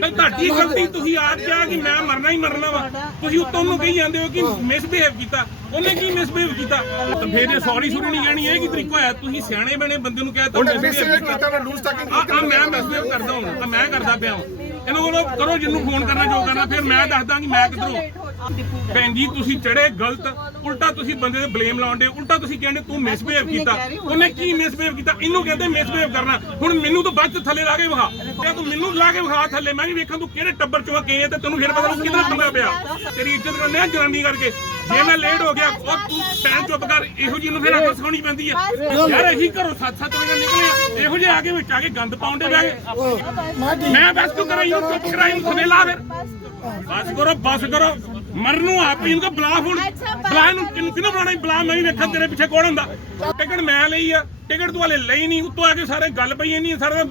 ਤਾਂ ਤੁਹਾਡੀ ਗਲਤੀ ਤੁਸੀਂ ਆਪ ਕਿਹਾ ਕਿ ਮੈਂ ਮਰਨਾ ਹੀ ਮਰਨਾ ਵਾ। ਤੁਸੀਂ ਉੱਤੋਂ ਨੂੰ ਕਹੀ ਜਾਂਦੇ ਹੋ ਕਿ ਮਿਸਬਿਹੇਵ ਕੀਤਾ। ਉਹਨੇ ਕੀ ਮਿਸਬਿਹੇਵ ਕੀਤਾ? ਤਾਂ ਫਿਰ ਇਹ ਸੌਰੀ ਸੁਣੀ ਨਹੀਂ ਕਹਿਣੀ ਇਹ ਕੀ ਤਰੀਕਾ ਹੋਇਆ? ਤੁਸੀਂ ਸਿਆਣੇ ਬਣੇ ਬੰਦੇ ਨੂੰ ਕਹਿ ਤਾ ਮਿਸਬੀਹੇਵ ਕੀਤਾ। ਨਾ ਲੂਜ਼ ਟਾਕਿੰਗ ਆ ਮੈਂ ਮੈਸੇਜ ਕਰਦਾ ਹਾਂ ਮੈਂ ਕਰਦਾ ਪਿਆ ਹਾਂ ਇਹਨੂੰ ਕਰੋ ਜਿੰਨੂੰ ਫੋਨ ਕਰਨਾ ਜੋ ਕਰਨਾ ਫਿਰ ਮੈਂ ਦੱਸਦਾ ਕਿ ਮੈਂ ਕਿੱਧਰੋਂ ਭੈਣ ਜੀ ਤੁਸੀਂ ਚੜੇ ਗਲਤ ਉਲਟਾ ਤੁਸੀਂ ਬੰਦੇ ਤੇ ਬਲੇਮ ਲਾਉਂਦੇ ਉਲਟਾ ਤੁਸੀਂ ਕਹਿੰਦੇ ਤੂੰ ਮਿਸਬਿਹੇਵ ਕੀਤਾ। ਉਹਨੇ ਕੀ ਮਿਸਬਿਹੇਵ ਕੀਤਾ? ਇਹਨੂੰ ਕਹਿੰਦੇ ਮਿਸਬਿਹੇਵ ਕਰਨਾ। ਹੁਣ ਮੈਨੂੰ ਤਾਂ ਬਾਅਦ ਚ ਥੱਲੇ ਲਾ ਕੇ ਵਿਖਾ। ਤੇ ਤੂੰ ਮੈਨੂੰ ਲਾ ਕੇ ਵਿਖਾ ਥੱਲੇ। ਮੈਂ ਵੀ ਵੇਖਾਂ ਤੂੰ ਕਿਹੜੇ ਟੱਬਰ ਚੋਂ ਗਏ ਤੇ ਤੈਨੂੰ ਫਿਰ ਪਤਾ ਲੱਗੂ ਕਿਹਦਾ ਪੰਗਾ ਪਿਆ। ਤੇਰੀ ਇੱਜ਼ਤ ਕਰਨੇ ਆ ਜਨਾਨੀ ਕਰਕੇ। ਜੇ ਮੈਂ ਲੇਟ ਹੋ ਗਿਆ ਉਹ ਤੂੰ ਟਾਈਮ ਚੁੱਪ ਕਰ। ਇਹੋ ਜਿਹੀ ਨੂੰ ਫਿਰ ਅਕਲ ਸਿਖਾਉਣੀ ਪੈਂਦੀ ਆ। ਯਾਰ ਅਸੀਂ ਘਰੋਂ ਸੱਤ ਸੱਤ ਵਜੇ ਨਿਕਲੇ ਇਹੋ ਜਿਹੇ ਆ ਕੇ ਵਿੱਚ ਆ ਕੇ ਗੰਦ ਪਾਉਂਦੇ ਗਏ ਮੈਂ ਬਸ ਤੂੰ ਕਰਾਈ ਨੂੰ ਚੁੱਪ ਕਰਾਈ ਨੂੰ ਥੱਲੇ ਲਾ ਫਿਰ। ਬਸ ਕਰੋ ਬਸ ਕਰੋ। ਮਰਨ ਨੂੰ ਆਪ ਹੀ ਇਹਨੂੰ ਬਲਾ ਹੁਣ ਬਲਾ ਨੂੰ ਕਿਨੂੰ ਈ? ਬਲਾ ਮੈਂ ਵੀ ਵੇਖਾਂ ਤੇਰੇ ਪਿੱਛੇ ਕੌਣ ਹੁੰਦਾ। ਟਿਕਟ ਮੈਂ ਲਈ ਆ। ਟਿਕਟ ਤੂੰ ਹਲੇ ਲਈ ਨਹੀਂ। ਉੱਤੋਂ ਆ ਕੇ ਸਾਰੇ ਗੱਲ ਪਈ ਨਹੀਂ ਸਾਰਾ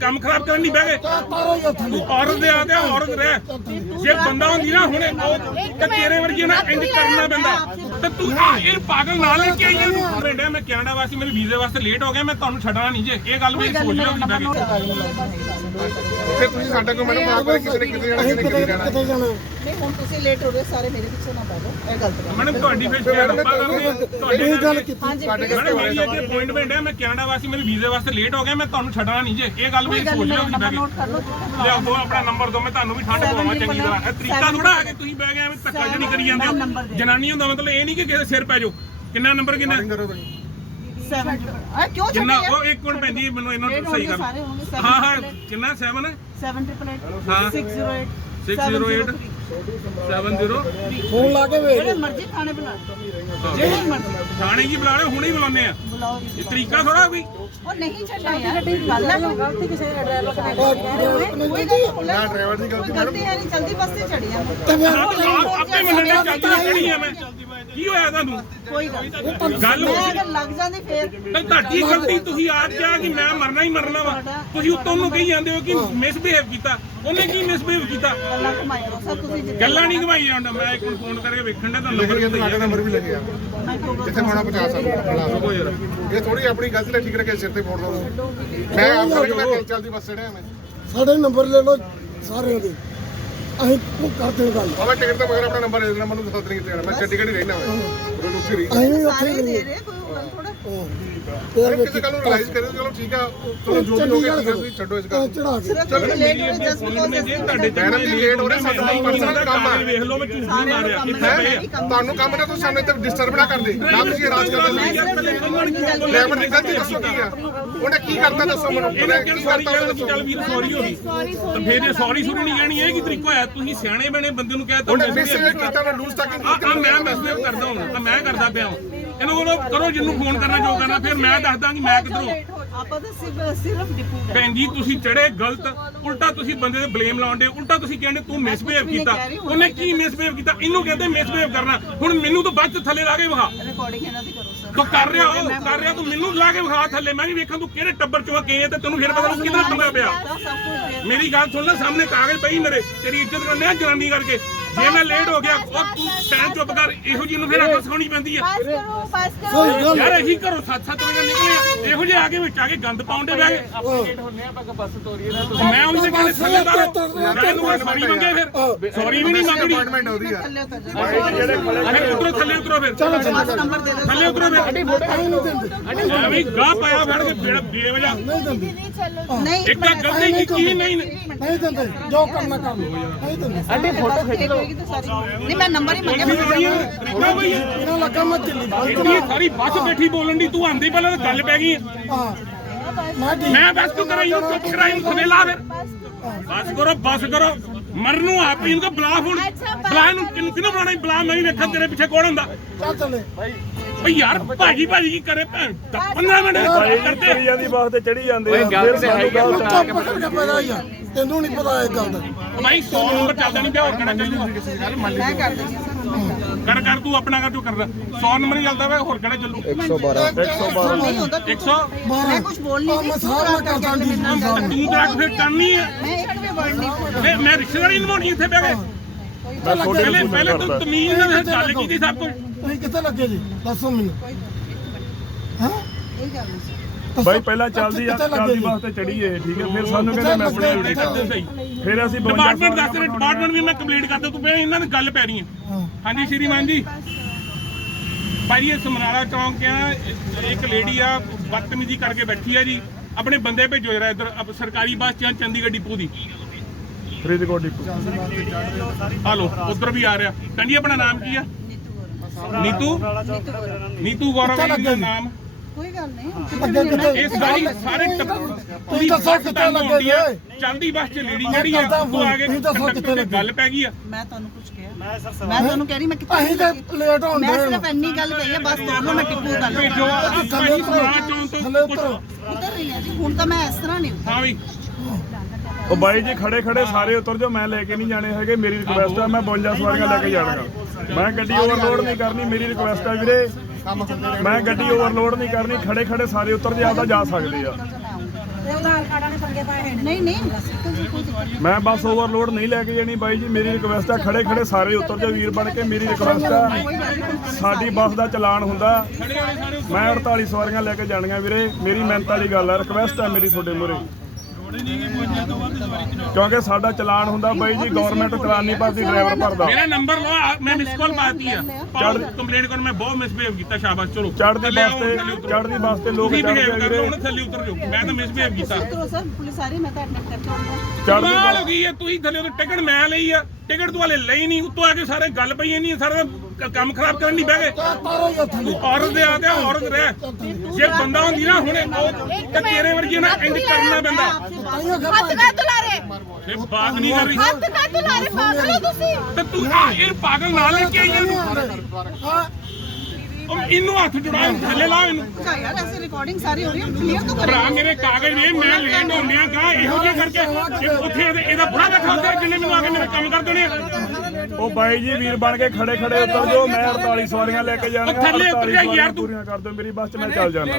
ਕੰਮ ਖਰਾਬ ਕਰਨ ਨਹੀਂ ਬਹਿ ਗਏ। ਹੀ ਤੂੰ ਔਰਤ ਦੇ ਆ ਕੇ ਔਰਤ ਰਹਿ। ਜੇ ਬੰਦਾ ਹੁੰਦੀ ਨਾ ਹੁਣੇ ਤੇ ਤੇਰੇ ਵਰਗੀ ਨਾ ਇੰਜ ਕਰਨਾ ਪੈਂਦਾ। ਤੇ ਤੂੰ ਆ ਇਹ ਪਾਗਲ ਨਾਲ ਲੈ ਕੇ ਆਈ ਇਹਨੂੰ ਰੇਡਿਆ ਮੈਂ ਕੈਨੇਡਾ ਵਾਸਤੇ ਮੇਰੇ ਵੀਜ਼ੇ ਵਾਸਤੇ ਲੇਟ ਹੋ ਗਿਆ ਮੈਂ ਤੁਹਾਨੂੰ ਛੱਡਣਾ ਨਹੀਂ ਜੇ। ਇਹ ਗੱਲ ਵੀ ਸੋਚ ਲਿਓ ਬਹਿ ਕੇ ਫਿਰ ਤੁਸੀਂ ਸਾਡੇ ਕੋਲ ਮੈਡਮ ਆਪ ਕਿਸੇ ਨੇ ਕਿਤੇ ਜਾਣਾ ਅਸੀਂ ਕਿਸੇ ਨੇ ਕਿਤੇ ਕਿਤੇ ਜਾਣਾ। ਕਿਤੇ ਜਾਣਾ। ਨਹੀਂ ਹੁਣ ਤੁਸੀਂ ਲੇਟ ਹੋ ਰਹੇ ਸਾਰੇ ਮੇਰੇ ਪਿੱਛੇ ਨਾ ਪੈ ਜਾਓ ਇਹ ਗਲਤ ਗੱਲ ਮੈਡਮ ਤੁਹਾਡੀ ਫਿਰ ਸ਼ਾਇਦ ਆਪਾਂ ਕਰਦੇ ਹਾਂ। ਤੁਹਾਡੀ ਇਹ ਗੱਲ ਕੀਤੀ। ਮੈਡਮ ਮੇਰੀ ਇੱਥੇ ਅਪਾਇੰਟਮੈਂਟ ਹੈ ਮੈਂ ਕੈਨੇਡਾ ਵਾਸਤੇ ਮੇਰੇ ਵੀਜ਼ੇ ਵਾਸਤੇ ਲੇਟ ਹੋ ਗਿਆ ਮੈਂ ਤੁਹਾਨੂੰ ਛੱਡਣਾ ਨਹੀਂ ਜੇ। ਇਹ ਗੱਲ ਵੀ ਸੋਚ ਲਿਓ ਕੇ ਲਓ ਲਿਆਓ ਦੋ ਆਪਣਾ ਨੰਬਰ ਦੋ ਮੈਂ ਤੁਹਾਨੂੰ ਵੀ ਠੰਡ ਪਵਾਵਾਂ ਚੰਗੀ ਤਰ੍ਹਾਂ। ਇਹ ਤਰੀਕਾ ਥੋੜਾ ਆ ਕੇ ਤੁਸੀਂ ਬਹਿ ਗਏ ਐਵੇਂ ਧੱਕਾ ਜਿਹੜੀ ਕਰੀ ਜਾਂਦੇ ਹੋ। ਜਨਾਨੀ ਹੁੰਦਾ ਮਤਲਬ ਇਹ ਨਹੀਂ ਕਿ ਕਿਸੇ ਦੇ ਸਿਰ ਪੈ ਜਾਓ। ਕਿੰਨਾ ਨੰਬਰ ਕਿੰਨਾ? ਕਰੋ ਤੁਸੀਂ। 7 ਆ ਕਿਉਂ ਕਿੰਨਾ? ਉਹ ਇੱਕ ਮਿੰਟ ਭੈਣ ਜੀ ਮੈਨੂੰ ਇਹਨਾਂ ਨੂੰ ਸਹੀ ਕਰ ਸਾਰੇ ਹੋਣਗੇ, ਹਾਂ ਹਾਂ ਕਿੰਨਾ? 7 ਹੈ? 7888 ਹਾਂ। 608 608 70 ਫੋਨ ਲਾ ਕੇ ਵੇਖ। ਜਿਹੜੇ ਮਰਜ਼ੀ ਖਾਣੇ ਬਣਾ ਲਓ। ਜਿਹੜੇ ਮਰਜ਼ੀ ਥਾਣੇ ਕੀ ਬੁਲਾ ਰਹੇ ਹੁਣੇ ਹੀ ਬੁਲਾਉਂਦੇ ਆ। ਬੁਲਾਓ ਇਹ ਤਰੀਕਾ ਥੋੜਾ ਕੋਈ? ਉਹ ਨਹੀਂ ਛੱਡਣਾ ਯਾਰ। ਗੱਲ ਹੈ ਗਲਤੀ ਕਿਸੇ ਦਾ ਡਰਾਈਵਰ ਕਨੇ ਕੋਈ ਨਾ ਡਰਾਈਵਰ ਦੀ ਗਲਤੀ ਗਲਤੀ ਹੈ ਨਹੀਂ ਜਲਦੀ ਬੱਸ ਤੇ ਚੜੀਆਂ ਤੇ ਫਿਰ ਆਪ- ਮੰਨਣੇ ਚੱਲਦੀ ਖੜੀ ਆ ਮੈਂ। ਕੀ ਹੋਇਆ ਤੁਹਾਨੂੰ? ਕੋਈ ਗੱਲ ਨਹੀਂ। ਗੱਲ ਹੋ ਮੈਂ ਅਗਰ ਲੱਗ ਜਾਂਦੀ ਫੇਰ। ਤਾਂ ਤੁਹਾਡੀ ਗਲਤੀ ਤੁਸੀਂ ਆਪ ਕਿਹਾ ਕਿ ਮੈਂ ਮਰਨਾ ਹੀ ਮਰਨਾ ਵਾ। ਤੁਸੀਂ ਉੱਤੋਂ ਨੂੰ ਕਹੀ ਜਾਂਦੇ ਹੋ ਕਿ ਮਿਸਬਿਹੇਵ ਕੀਤਾ। ਉਹਨੇ ਕੀ ਮਿਸਬਿਹੇਵ ਕੀਤਾ? ਗੱਲਾਂ ਕਮਾਈ ਕਰੋ ਸਰ ਤੁਸੀਂ ਜਿੱਦਾਂ ਗੱਲਾਂ ਨਹੀਂ ਘਵਾਈ ਜਾਂਦਾ ਮੈਂ ਇੱਕ ਫੋਨ ਕਰਕੇ ਵੇਖਣ ਦਾ ਲਿਖ ਨੰਬਰ ਲਿਆ ਤੁਹਾਡਾ ਨੰਬਰ ਵੀ ਗੱਲ- ਜਿੱਥੇ ਹੋਣਾ ਪਹੁੰਚਾ ਸਕਦਾ ਯਾਰ ਇਹ ਥੋੜੀ ਆਪਣੀ ਗਲਤੀ ਨੇ ਠੀਕ ਰੱਖੇ ਸਿਰ ਤੇ ਫੋੜ ਦੋ। ਮੈਂ ਆਪ ਕਰਕੇ ਮੈਂ ਚੱਲ- ਚੱਲਦੀ ਬੱਸ ਚੜਿਆ ਮੈਂ। ਸਾਡੇ ਨੰਬਰ ਲੈ ਲਓ ਸਾਰਿਆਂ ਦੇ। ਅਸੀਂ ਉਹ ਕਰਦੇ ਹਾਂ ਗੱਲ। ਬਾਬਾ ਟਿਕਟ ਤੋਂ ਮਗਰ ਆਪਣਾ ਨੰਬਰ ਦੇ ਦੇਣਾ ਮੈਨੂੰ ਦੱਸ ਨਹੀਂ ਕਿੱਥੇ ਜਾਣਾ ਮੈਂ ਚੰਡੀਗੜ੍ਹ ਹੀ ਰਹਿਣਾ ਮੈਂ। ਉਹ ਉੱਥੇ ਰਹੀ ਅਸੀਂ ਵੀ ਉੱਥੇ ਸਾਰੇ ਹੀ ਦੇ ਰਹੇ ਕੋਈ ਗੱਲ ਥੋੜਾ ਫਿਰ ਕਿਸੇ ਗੱਲ ਨੂੰ ਰਿਲਾਈਜ਼ ਕਰੇ ਚਲੋ ਠੀਕ ਆ। ਚਲੋ ਜੋ ਵੀ ਹੋ ਗਿਆ ਤੁਸੀਂ ਛੱਡੋ ਇਸ ਗੱਲ ਨੂੰ। ਚੜਾ ਕੇ। ਸਿਰਫ ਤੁਸੀਂ ਲੇਟ ਹੋ ਜਸਟ ਬਿਕੋਜ਼ ਜੇ ਤੁਹਾਡੇ ਤੇ ਮੈਡਮ ਜੀ ਲੇਟ ਹੋ ਰਹੇ ਸਾਡਾ ਪਰਸਨਲ ਕੰਮ ਆ ਵੇਖ ਲਓ ਮੈਂ ਝੂਠ ਨਹੀਂ ਮਾਰਿਆ। ਇੱਥੇ ਪਏ ਆ ਤੁਹਾਨੂੰ ਕੰਮ ਨਾ ਤੁਸੀਂ ਸਾਨੂੰ ਇੱਥੇ ਡਿਸਟਰਬ ਨਾ ਕਰਦੇ ਨਾ ਤੁਸੀਂ ਰਾਜ ਕਰਦੇ। ਡਰਾਈਵਰ ਦੀ ਗਲਤੀ ਦੱਸੋ ਕੀ ਆ। ਉਹਨੇ ਕੀ ਕਰਤਾ ਦੱਸੋ ਮੈਨੂੰ? ਇਹਨੇ ਕਿਹੜੀ ਕੀ ਸਾਰੀ ਗੱਲ ਦੱਸੋ? ਚੱਲ ਵੀਰ ਸੌਰੀ ਹੋ ਗਈ। ਤਾਂ ਫਿਰ ਇਹ ਸੌਰੀ ਸੁਣੀ ਨਹੀਂ ਕਹਿਣੀ ਇਹ ਕੀ ਤਰੀਕਾ ਹੋਇਆ? ਤੁਸੀਂ ਸਿਆਣੇ ਬਣੇ ਬੰਦੇ ਨੂੰ ਕਹਿ ਤਾ ਉਹਨੇ ਮਿਸਬੀਹੇਵ ਕੀਤਾ ਨਾ ਲੂਜ਼ ਟਾਕਿੰਗ ਆ ਮੈਂ ਮੈਸੇਜ ਕਰਦਾ ਹਾਂ ਆ ਮੈਂ ਕਰਦਾ ਪਿਆ ਹਾਂ ਇਹਨੂੰ ਬੋਲੋ ਕਰੋ ਜਿੰਨੂੰ ਫੋਨ ਕਰਨਾ ਜੋ ਕਰਨਾ ਫਿਰ ਮੈਂ ਦੱਸਦਾ ਕਿ ਮੈਂ ਕਿੱਧਰੋਂ। ਆਪਾਂ ਤਾਂ ਸਿਰਫ ਸਿਰਫ ਡਿਪੂ ਗਏ ਭੈਣ ਜੀ ਤੁਸੀਂ ਚੜੇ ਗਲਤ ਉਲਟਾ ਤੁਸੀਂ ਬੰਦੇ ਤੇ ਬਲੇਮ ਲਾਉਂਦੇ ਉਲਟਾ ਤੁਸੀਂ ਕਹਿੰਦੇ ਤੂੰ ਮਿਸਬਿਹੇਵ ਕੀਤਾ। ਉਹਨੇ ਕੀ ਮਿਸਬਿਹੇਵ ਕੀਤਾ? ਇਹਨੂੰ ਕਹਿੰਦੇ ਮਿਸਬਿਹੇਵ ਕਰਨਾ। ਹੁਣ ਮੈਨੂੰ ਤਾਂ ਬਾਅਦ ਚ ਥੱਲੇ ਲਾ ਕੇ ਵਿਖਾ। ਰਿਕਾਰਡਿੰਗ ਇਹਨਾਂ ਦੀ ਕਰੋ ਸਰ ਤੂੰ ਕਰ ਰਿਹਾ ਉਹ ਕਰ ਰਿਹਾ ਤੂੰ ਮੈਨੂੰ ਲਾ ਕੇ ਵਿਖਾ ਥੱਲੇ। ਮੈਂ ਵੀ ਵੇਖਾਂ ਤੂੰ ਕਿਹੜੇ ਟੱਬਰ ਚੋਂ ਆ ਤੇ ਤੈਨੂੰ ਫਿਰ ਪਤਾ ਲੱਗੂ ਕਿਹਦਾ ਪੰਗਾ ਪਿਆ। ਮੇਰੀ ਗੱਲ ਸੁਣ ਲੈ ਸਾਹਮਣੇ ਕਾਗਜ਼ ਪਈ ਮੇਰੇ। ਤੇਰੀ ਇੱਜ਼ਤ ਕਰਨੇ ਆ ਜਨਾਨੀ ਕਰਕੇ। ਜੇ ਮੈਂ ਲੇਟ ਹੋ ਗਿਆ ਉਹ ਤੂੰ ਟਾਈਮ ਚੁੱਪ ਕਰ ਇਹੋ ਜਿਹੀ ਨੂੰ ਫਿਰ ਅਕਲ ਸਿਖਾਉਣੀ ਪੈਂਦੀ ਆ। ਪਾਸ ਕਰੋ ਸਹੀ ਗੱਲ ਯਾਰ ਅਸੀਂ ਘਰੋਂ ਸੱਤ ਸੱਤ ਵਜੇ ਨਿਕਲੇ ਆ। ਇਹੋ ਜਿਹੇ ਆ ਕੇ ਵਿੱਚ ਆ ਕੇ ਗੰਦ ਪਾਉਂਦੇ ਬਹਿ ਗਏ। ਮੈਂ ਉਹਦੇ ਕਹਿੰਦੇ ਥੱਲੇ ਦਾ ਮੈਂ ਸੌਰੀ ਮੰਗੇ ਫਿਰ। ਸੌਰੀ ਵੀ ਨਹੀਂ ਮੰਗਣੀ। ਅਪਾਇੰਟਮੈਂਟ ਉਹਦੀ ਆ। ਥੱਲੇ ਉਤਰ ਜਾਓ ਫਿਰ ਉਤਰੋ ਥੱਲੇ ਉਤਰੋ ਫਿਰ। ਬਸ ਨੰਬਰ ਦੇ ਦਿਓ ਥੱਲੇ ਉਤਰੋ ਫਿਰ। ਅਸੀਂ ਨਹੀਂ ਦਿੰਦੇ। ਐਵੇਂ ਗਾਹ ਪਾਇਆ ਫੜ ਕੇ ਬੇੜਾ ਬੇਵਜਾ ਨਹੀਂ ਦਿੰਦੇ। ਨਹੀਂ ਇੱਕ ਗਲਤੀ ਕੀਤੀ ਨਹੀਂ ਨਹੀਂ। ਨਹੀਂ ਦਿੰਦੇ। ਜੋ ਕਰਨਾ ਕਰ ਲਓ ਨਹੀਂ ਦਿੰਦੇ। ਅੱਡੇ ਫੋਟੋ ਖਿੱਚ ਲਓ। ਨਹੀਂ ਮੈਂ ਨੰਬਰ ਹੀ ਮੰਗਿਆ ਤਰੀਕਾ ਬਈ ਇਹਨਾਂ ਲੱਗਾ ਮੈਂ ਦਿੱਲੀ ਬੰਦ ਇੰਨੀ ਸਾਰੀ ਬੱਸ ਬੈਠੀ ਬੋਲਣ ਦੀ ਤੂੰ ਆਂਦੀ ਪਹਿਲਾਂ ਤਾਂ ਗੱਲ ਪੈ ਗਈ। ਮੈਂ ਬਸ ਤੂੰ ਕਰਾਈ ਨੂੰ ਚੁੱਪ ਕਰਾਈ ਨੂੰ ਥੱਲੇ ਲਾ ਫਿਰ। ਬਸ ਕਰੋ। ਬਸ ਕਰੋ ਮਰਨ ਨੂੰ ਆਪ ਹੀ ਇਹਨੂੰ ਬੁਲਾ ਹੁਣ। ਬੁਲਾ ਇਹਨੂੰ ਕਿਨੂੰ ਕਿਨੂੰ ਬੁਲਾਣਾ ਬੁਲਾ ਮੈਂ ਹੀ ਵੇਖਾਂ ਤੇਰੇ ਪਿੱਛੇ ਕੌਣ ਹੁੰਦਾ। ਚੱਲ ਚੱਲੇ। ਓਏ ਯਾਰ ਭਾਜੀ ਭਾਜੀ ਕੀ ਕਰੇ ਭੈਣ? 15 ਮਿੰਟ ਕਰਦੇ ਜਾਂਦੀ ਬਾਸ ਤੇ ਚੜੀ ਜਾਂਦੇ ਆ। ਫਿਰ ਸਾਨੂੰ ਗੱਲ ਚੁੱਪ ਕਰਕੇ ਪੈਦਾ ਹੀ ਆ। ਤੈਨੂੰ ਨਹੀਂ ਪਤਾ ਇਹ ਗੱਲ ਦਾ। ਭਾਈ 100 ਨੰਬਰ ਚੱਲਦਾ ਨਹੀਂ ਪਿਆ ਹੋਰ ਕਿਹੜਾ ਚੱਲੂ ਮੈਂ ਕਰ ਦਿੰਦੀ ਕਰ ਕਰ ਤੂੰ ਆਪਣਾ ਕਰ ਜੋ ਕਰਦਾ। 100 ਨੰਬਰ ਹੀ ਚੱਲਦਾ ਵਾ ਹੋਰ ਕਿਹੜਾ ਚੱਲੂ? 112 ਨਹੀਂ ਹੁੰਦਾ 100 ਮੈਂ ਕੁਝ ਬੋਲ ਨਹੀਂ ਮੈਂ ਸਾਰਾ ਕਰਦਾ ਤੂੰ ਤਾਂ ਫਿਰ ਕਰਨੀ ਹੈ ਮੈਂ ਨਹੀਂ ਮੈਂ ਮੈਂ ਰਿਸ਼ਤੇਦਾਰੀ ਨਿਭਾਉਣੀ ਇੱਥੇ ਬਹਿ ਕੇ ਪਹਿਲੇ ਪਹਿਲੇ ਤੂੰ ਤਮੀਜ਼ ਨਾਲ ਗੱਲ ਕੀਤੀ ਸਭ ਕੁਝ ਤੁਸੀਂ ਕਿੱਥੇ ਲੱਗੇ ਜੀ? ਦੱਸੋ ਮੈਨੂੰ। ਹਾਂ? ਇਹ ਗੱਲ ਨਹੀਂ ਸੀ ਬਾਈ ਪਹਿਲਾਂ ਚੱਲਦੀ ਆ ਚੱਲਦੀ ਬੱਸ ਤੇ ਚੜੀ ਏ ਠੀਕ ਹੈ? ਫਿਰ ਸਾਨੂੰ ਕਹਿੰਦੇ ਮੈਸੇਜ ਇਹ ਕਰਦੇ ਸਹੀ। ਫਿਰ ਅਸੀਂ 52 ਡਿਪਾਰਟਮੈਂਟ ਦੱਸ ਰਿਹਾ ਡਿਪਾਰਟਮੈਂਟ ਵੀ ਮੈਂ ਕੰਪਲੀਟ ਕਰਦਾ ਤੂੰ ਪਹਿਲਾਂ ਇਹਨਾਂ ਦੀ ਗੱਲ ਪੈ ਰਹੀ ਹੈ। ਹਾਂਜੀ ਸ਼੍ਰੀਮਾਨ ਜੀ। ਭਾਈ ਇਹ ਸਮਨਾਰਾ ਚੌਂਕ ਆ ਇੱਕ ਲੇਡੀ ਆ ਬਦਤਮੀਜ਼ੀ ਕਰਕੇ ਬੈਠੀ ਆ ਜੀ। ਆਪਣੇ ਬੰਦੇ ਭੇਜੋ ਜਰਾ ਇੱਧਰ ਸਰਕਾਰੀ ਬੱਸ ਚ ਆ, ਚੰਡੀਗੜ੍ਹ ਡਿਪੂ ਦੀ। ਫਰੀਦਕੋਟ ਡਿਪੂ। ਹਲੋ ਉਧਰ ਵੀ ਆ ਰਿਹਾ। ਕਹਿੰਦੀ ਆਪਣਾ ਨਾਮ ਕੀ ਆ? ਨੀਤੂ? ਨੀਤੂ ਗੌਰਵ ਜੀ ਦਾ ਨਾਮ? ਕੋਈ ਗੱਲ ਨਹੀਂ। ਕਿਤੇ ਇਹ ਸਾਰੀ ਪੂਰੀ ਦੱਸੋ ਕਿੱਥੇ ਲੱਗੇ ਆ ਜੇ? ਚਲਦੀ ਬੱਸ ਚ ਲੇਡੀ ਜਿਹੜੀ ਆ ਉਹ ਆ ਕੇ ਤੁਸੀਂ ਦੱਸੋ ਕੰਡਕਟਰ ਕਿੱਥੇ ਤੇ ਲੱਗੇ? ਗੱਲ ਪੈ ਗਈ ਆ। ਮੈਂ ਤੁਹਾਨੂੰ ਕੁਝ ਕਿਹਾ। ਮੈਂ ਤੁਹਾਨੂੰ ਕਹਿ ਰਹੀ ਮੈਂ ਕਿੱਥੇ ਅਸੀਂ ਤਾਂ ਲੇਟ ਹੋਣ ਮੈਂ ਦੇ ਸਿਰਫ ਇੰਨੀ ਗੱਲ ਕਹੀ ਹੈ ਬਸ ਤੁਹਾਨੂੰ ਮੈਂ ਟਿੱਪੂ ਗੱਲ ਭੇਜੋ। ਥੱਲੇ ਭਾਈ ਉਤਰੋ ਸਮਨਾਰਾ ਚੌਂਕ ਥੱਲੇ ਤੋਂ ਉਤਰੋ ਪੁੱਛੋ। ਉਤਰ। ਰਹੀ ਹੈ ਜੀ ਹੁਣ ਤਾਂ ਮੈਂ ਇਸ ਤਰ੍ਹਾਂ ਨਹੀਂ ਹਾਂ ਵੀ। ਉਹ ਬਾਈ ਜੀ ਖੜੇ ਖੜੇ ਸਾਰੇ ਉਤਰ ਜਾਓ ਮੈਂ ਲੈ ਕੇ ਨਹੀਂ ਜਾਣੇ ਹੈਗੇ ਮੇਰੀ ਰਿਕੁਐਸਟ ਆ ਮੈਂ 52 ਸਵਾਰੀਆਂ ਲੈ ਕੇ ਜਾਣਾਗਾ ਮੈਂ ਗੱਡੀ ਓਵਰਲੋਡ ਨਹੀਂ ਕਰਨੀ ਮੇਰੀ ਰਿਕੁਐਸਟ ਆ ਵੀਰੇ। ਮੈਂ ਗੱਡੀ ਓਵਰਲੋਡ ਨਹੀਂ ਕਰਨੀ ਖੜੇ ਖੜੇ ਸਾਰੇ ਉਤਰ ਜੇ ਆਪਦਾ ਜਾ ਸਕਦੇ ਆ। ਨਹੀਂ ਨਹੀਂ। ਮੈਂ ਬੱਸ ਓਵਰਲੋਡ ਨਹੀਂ ਲੈ ਕੇ ਜਾਣੀ ਬਾਈ ਜੀ ਮੇਰੀ ਰਿਕੁਐਸਟ ਆ ਖੜੇ ਖੜੇ ਸਾਰੇ ਉਤਰ ਜਾਓ ਵੀਰ ਬਣ ਕੇ ਮੇਰੀ ਰਿਕੁਐਸਟ ਆ। ਸਾਡੀ ਬੱਸ ਦਾ ਚਲਾਨ ਹੁੰਦਾ। ਮੈਂ 48 ਸਵਾਰੀਆਂ ਲੈ ਕੇ ਜਾਣੀਆਂ ਵੀਰੇ ਮੇਰੀ ਮਿਹਨਤ ਵਾਲੀ ਗੱਲ ਆ ਰਿਕੁਐਸਟ ਆ ਮੇਰੀ ਤੁਹਾਡੇ ਮੂਹਰੇ। ਕਿਉਂਕਿ ਸਾਡਾ ਚਲਾਨ ਹੁੰਦਾ ਬਾਈ ਜੀ ਗਵਰਨਮੈਂਟ ਚਲਾਨ ਨਹੀਂ ਭਰਦੀ ਡਰਾਈਵਰ ਭਰਦਾ। ਮੇਰਾ ਨੰਬਰ ਲਓ ਆ, ਮੈਂ ਮਿਸ ਕਾਲ ਮਾਰਤੀ ਆ। ਕੰਪਲੇਂਟ ਕਰ ਮੈਂ ਬਹੁਤ ਮਿਸਬਿਹੇਵ ਕੀਤਾ ਸ਼ਾਬਾਸ਼ ਚਲੋ। ਚੜ੍ਹਦੀ ਥੱਲੇ ਬੱਸ ਆਓ, ਤੇ ਥੱਲੇ ਉਤਰੋ। ਚੜ੍ਹਦੀ ਬੱਸ ਤੇ ਲੋਕ ਤੁਸੀਂ ਚੜ੍ਹਦੇ behave ਆ ਕਰ ਲਓ ਵੀਰੇ। ਹੁਣ ਥੱਲੇ ਉਤਰ ਜਾਓ। ਮੈਂ ਤਾਂ ਮਿਸਬਿਹੇਵ ਕੀਤਾ। ਉਤਰੋ ਸਰ ਪੁਲਿਸ ਆ ਰਹੀ ਹੈ, ਮੈਂ ਤਾਂ ਐਡਮਿਟ ਕਰਕੇ ਆਉਂਗਾ ਚੜ੍ਹਦੀ ਕਮਾਲ ਹੋ ਗਈ ਹੈ ਤੁਸੀਂ ਥੱਲੇ ਉਹ ਟਿਕਟ ਮੈਂ ਲਈ ਆ। ਟਿਕਟ ਤੂੰ ਹਲੇ ਲਈ ਨਹੀਂ ਉੱਤੋਂ ਆ ਕੇ ਸਾਰੇ ਗੱਲ ਪਈ ਨਹੀਂ ਸਾਰਾ ਕੰਮ ਖਰਾਬ ਕਰਨ ਨਹੀਂ ਬਹਿ ਗਏ। ਤੂੰ ਔਰਤ ਦੇ ਆ ਤੇ ਔਰਤ ਰਹਿ। ਜੇ ਬੰਦਾ ਹੁੰਦੀ ਨਾ ਹੁਣੇ ਉਹ ਤੇ ਤੇਰੇ ਵਰਗੀ ਨਾ ਇੰਜ ਕਰਨਾ ਪੈਂਦਾ। ਹੱਥ ਕਾ ਤੁਲਾਰੇ ਇਹ ਬਾਤ ਨਹੀਂ ਕਰ ਰਹੀ। ਹੱਥ ਕਾ ਤੁਲਾਰੇ ਪਾਗਲ ਹੋ ਤੁਸੀਂ। ਤੇ ਤੂੰ ਇਹ ਪਾਗਲ ਨਾਲ ਲੈ ਕੇ ਆਈ ਇਹਨੂੰ। ਇਹਨੂੰ ਹੱਥ ਜੁੜਾ ਥੱਲੇ ਲਾ ਇਹਨੂੰ ਯਾਰ ਐਸੇ ਰਿਕਾਰਡਿੰਗ ਸਾਰੀ ਹੋ ਰਹੀ ਹੈ ਕਲੀਅਰ ਤਾਂ ਕਰੋ ਭਰਾ ਮੇਰੇ ਕਾਗਜ਼ ਨੇ ਮੈਂ ਲੇਟ ਹੋ ਗਿਆ ਗਾ ਇਹੋ ਜਿਹਾ ਕਰਕੇ ਇਹ ਉੱਥੇ ਇਹਦੇ- ਇਹਦਾ ਬੁਰਾ ਬੈਠਾ ਹੁੰਦਾ ਜਿੰਨੇ ਮੈਨੂੰ ਆ ਕੇ ਮੇਰੇ ਕੰਮ ਕਰ ਦੇਣੇ ਆ। ਉਹ ਬਾਈ ਜੀ ਵੀਰ ਬਣ ਕੇ ਖੜੇ ਖੜੇ ਉਤਰ ਜਾਓ ਮੈਂ 48 ਸਵਾਰੀਆਂ ਲੈ ਕੇ ਜਾਣੀਆਂ ਥੱਲੇ ਉਤਰ 48 ਜਾ ਯਾਰ ਸਵਾਰੀਆਂ ਤੂੰ। ਪੂਰੀਆਂ ਕਰ ਦਿਓ ਮੇਰੀ ਬੱਸ 'ਚ ਮੈਂ ਚੱਲ ਜਾਣਾ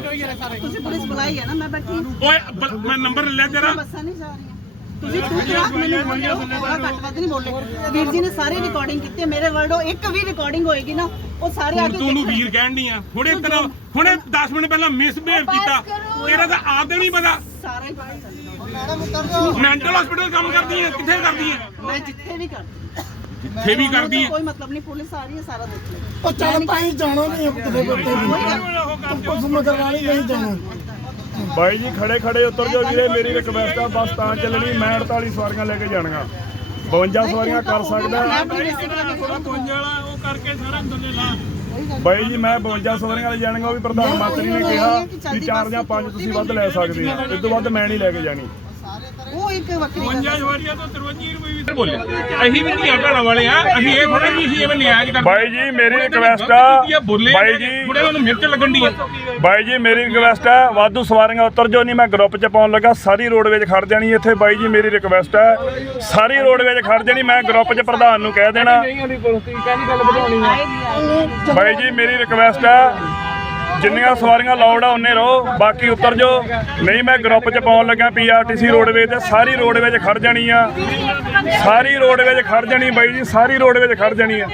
ਤੁਸੀਂ ਪੁਲਿਸ ਬੁਲਾਈ ਹੈ ਨਾ ਮੈਂ ਬੈਠੀ। ਓਏ ਬ- ਮੈਂ ਨੰਬਰ ਲੈ ਤੇਰਾ ਬੱਸਾਂ ਨਹੀਂ ਜਾ ਰਹੀਆਂ ਤੁਸੀਂ ਤੂੰ ਕਿਹਾ ਮੈਨੂੰ ਬੋਲਿਓ ਥੋੜਾ ਘੱਟ ਵੱਧ ਨਹੀਂ ਬੋਲੇ। ਵੀਰ ਜੀ ਨੇ ਸਾਰੀ ਰਿਕਾਰਡਿੰਗ ਕੀਤੀ। ਹੈ, ਮੇਰੇ ਵਰਡੋ ਇੱਕ ਵੀ ਰਿਕਾਰਡਿੰਗ ਹੋਏਗੀ ਨਾ ਉਹ ਸਾਰੇ ਆ ਕੇ ਤੂੰ ਨੂੰ ਦੇਖਣ। ਵੀਰ ਕਹਿਣ ਦੀ ਆ। ਹੁਣੇ ਤੇਰਾ ਹੁਣੇ 10 ਮਿੰਟ ਪਹਿਲਾਂ ਮਿਸਬਿਹੇਵ ਕੀਤਾ। ਤੇਰਾ ਤਾਂ ਆਪ ਦੇ ਨਹੀਂ ਪਤਾ। ਸਾਰਾ ਹੀ ਪਤਾ ਮੈਡਮ ਉਤਰ ਜਾਓ ਮੈਂਟਲ ਹਸਪੀਟਲ ਕੰਮ ਕਰਦੀ ਹੈ ਕਿੱਥੇ ਕਰਦੀ ਹੈ ਮੈਂ ਜਿੱਥੇ ਵੀ ਕਰਦੀ ਜਿੱਥੇ ਵੀ ਕਰਦੀ ਹੈ ਕੋਈ ਮਤਲਬ ਨਹੀਂ ਪੁਲਿਸ ਆ ਰਹੀ ਹੈ ਸਾਰਾ ਦੇਖ ਲਓ। ਉਹ ਚੱਲ ਪਾਈ ਜਾਣਾ ਨਹੀਂ ਕਿਤੇ ਬੱਤੇ ਵੀ ਪੁਲਿਸ ਮਗਰ ਵਾਲੀ ਨਹੀਂ। ਜਾਣਾ। ਬਾਈ ਜੀ ਖੜੇ ਖੜੇ ਉਤਰ ਜਾਓ ਵੀਰੇ, ਮੇਰੀ ਰਿਕਵੈਸਟ ਆ, ਬੱਸ ਤਾਂ ਚੱਲਣੀ, ਮੈਂ 48 ਸਵਾਰੀਆਂ ਲੈ ਕੇ ਜਾਣੀਆਂ। 52 ਸਵਾਰੀਆਂ ਕਰ ਸਕਦਾ। ਬਾਈ ਜੀ, ਮੈਂ 52 ਸਵਾਰੀਆਂ ਲੈ ਜਾਣੀਆਂ, ਉਹ ਵੀ ਪ੍ਰਧਾਨ ਮੰਤਰੀ ਨੇ ਕਿਹਾ ਵੀ ਚਾਰ ਜਾਂ ਪੰਜ ਤੁਸੀਂ ਵੱਧ ਲੈ ਸਕਦੇ ਆ। ਇਸ ਤੋਂ ਵੱਧ ਮੈਂ ਨਹੀਂ ਲੈ ਕੇ ਜਾਣੀ। ਉਹ ਇੱਕ ਵੱਖਰੀ ਗੱਲ ਹੈ। ਜਵਾਰੀਆਂ ਤੋਂ 53 ਰੁਪਏ ਵੀ ਬੋਲੇ। ਅਸੀਂ ਵੀ ਧੀਆਂ ਭੈਣਾਂ ਵਾਲੇ ਆ ਅਸੀਂ ਇਹ ਥੋੜਾ ਵੀ ਅਸੀਂ ਐਵੇਂ ਨਿਆਜ ਕਰਦੇ ਬਾਈ ਜੀ ਮੇਰੀ ਰਿਕਵੈਸਟ ਆ। ਬੋਲੇ ਬਾਈ ਜੀ। ਥੋੜੇ ਉਹਨੂੰ ਮਿਰਚ ਲੱਗਣ ਦੀ ਆ। ਬਾਈ ਜੀ ਮੇਰੀ ਰਿਕਵੈਸਟ ਹੈ ਵਾਧੂ ਸਵਾਰੀਆਂ ਉਤਰ ਜੋ ਨਹੀਂ ਮੈਂ ਗਰੁੱਪ 'ਚ ਪਾਉਣ ਲੱਗਾ ਸਾਰੀ ਰੋਡ ਵਿੱਚ ਖੜ ਜਾਣੀ ਇੱਥੇ। ਬਾਈ ਜੀ ਮੇਰੀ ਰਿਕਵੈਸਟ ਹੈ ਸਾਰੀ ਰੋਡ ਵਿੱਚ ਖੜ ਜਾਣੀ ਮੈਂ ਗਰੁੱਪ 'ਚ ਪ੍ਰਧਾਨ ਨੂੰ ਕਹਿ ਦੇਣਾ। ਬਾਈ ਜੀ ਮੇਰੀ ਰਿਕਵੈਸਟ ਹੈ ਜਿੰਨੀਆਂ ਸਵਾਰੀਆਂ ਲਾਉਡ ਆ ਉਹਨੇ ਰਹੋ ਬਾਕੀ ਉਤਰ ਜੋ ਨਹੀਂ ਮੈਂ ਗਰੁੱਪ 'ਚ ਪਾਉਣ ਲੱਗਾ ਪੀਆਰਟੀਸੀ ਰੋਡਵੇਜ ਤੇ ਸਾਰੀ ਰੋਡ ਵਿੱਚ ਖੜ ਜਾਣੀ ਆ। ਸਾਰੀ ਰੋਡ ਵਿੱਚ ਖੜ ਜਾਣੀ ਬਾਈ ਜੀ ਸਾਰੀ ਰੋਡ ਵਿੱਚ ਖੜ ਜਾਣੀ ਆ।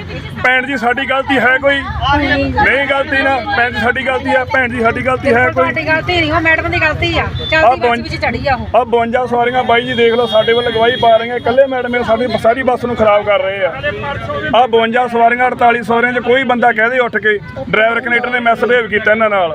ਭੈਣ ਜੀ ਸਾਡੀ ਗਲਤੀ ਹੈ ਕੋਈ? ਨਹੀਂ ਗਲਤੀ ਨਾ। ਭੈਣ ਜੀ ਸਾਡੀ ਗਲਤੀ ਆ। ਭੈਣ ਜੀ ਸਾਡੀ ਗਲਤੀ ਹੈ ਕੋਈ? ਤੁਹਾਡੀ ਗਲਤੀ ਨਹੀਂ ਉਹ ਮੈਡਮ ਦੀ ਗਲਤੀ ਆ। ਚਲਦੀ ਬੱਸ ਬਣ- ਵਿੱਚ ਚੜੀ ਆ ਉਹ। ਆ 52 ਸਵਾਰੀਆਂ ਬਾਈ ਜੀ ਦੇਖ ਲਓ ਸਾਡੇ ਵੱਲ ਗਵਾਹੀ ਪਾ ਰਹੀਆਂ। ਇਕੱਲੇ ਮੈਡਮ ਇਹ ਸਾਡੀ ਸਾਰੀ ਬੱਸ ਨੂੰ ਖਰਾਬ ਕਰ ਰਹੇ ਆ। ਆ 52 ਸਵਾਰੀਆਂ 48 ਸਵਾਰੀਆਂ 'ਚ ਕੋਈ ਬੰਦਾ ਕਹਦੇ ਉੱਠ ਕੇ। ਡਰਾਈਵਰ ਕਨੈਕਟਰ ਨੇ ਮੈਸੇਜ ਕੀਤਾ। ਇਹਨਾਂ ਨਾਲ